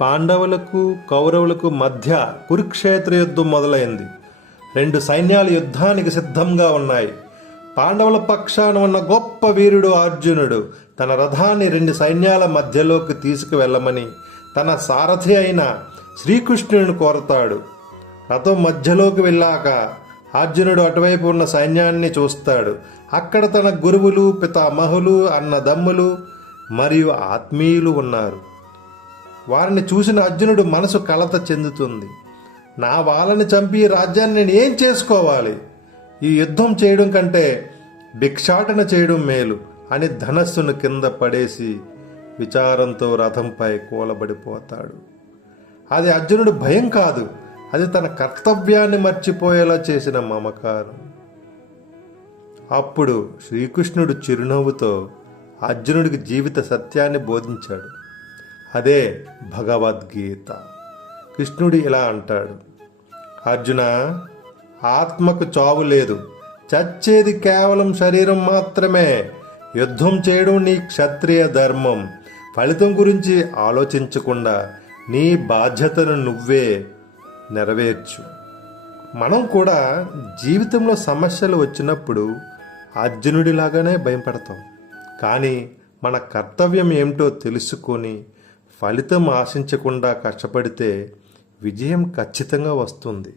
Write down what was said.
పాండవులకు కౌరవులకు మధ్య కురుక్షేత్ర యుద్ధం మొదలైంది. 2 సైన్యాలు యుద్ధానికి సిద్ధంగా ఉన్నాయి. పాండవుల పక్షాన ఉన్న గొప్ప వీరుడు అర్జునుడు తన రథాన్ని 2 సైన్యాల మధ్యలోకి తీసుకువెళ్ళమని తన సారథి అయిన శ్రీకృష్ణుని కోరతాడు. రథం మధ్యలోకి వెళ్ళాక అర్జునుడు అటువైపు ఉన్న సైన్యాన్ని చూస్తాడు. అక్కడ తన గురువులు, పితామహులు, అన్నదమ్ములు మరియు ఆత్మీయులు ఉన్నారు. వారిని చూసిన అర్జునుడు మనసు కలత చెందుతుంది. నా వాళ్ళని చంపి రాజ్యాన్ని నేను ఏం చేసుకోవాలి? ఈ యుద్ధం చేయడం కంటే భిక్షాటన చేయడం మేలు అని ధనస్సును కింద పడేసి విచారంతో రథంపై కూలబడిపోతాడు. అది అర్జునుడు భయం కాదు, అది తన కర్తవ్యాన్ని మర్చిపోయేలా చేసిన మమకారం. అప్పుడు శ్రీకృష్ణుడు చిరునవ్వుతో అర్జునుడికి జీవిత సత్యాన్ని బోధించాడు. అదే భగవద్గీత. కృష్ణుడు ఇలా అంటాడు, అర్జున, ఆత్మకు చావు లేదు, చచ్చేది కేవలం శరీరం మాత్రమే. యుద్ధం చేయడం నీ క్షత్రియ ధర్మం. ఫలితం గురించి ఆలోచించకుండా నీ బాధ్యతను నువ్వే నెరవేర్చు. మనం కూడా జీవితంలో సమస్యలు వచ్చినప్పుడు అర్జునుడిలాగానే భయపడతాం. కానీ మన కర్తవ్యం ఏమిటో తెలుసుకొని ఫలితం ఆశించకుండా కష్టపడితే విజయం ఖచ్చితంగా వస్తుంది.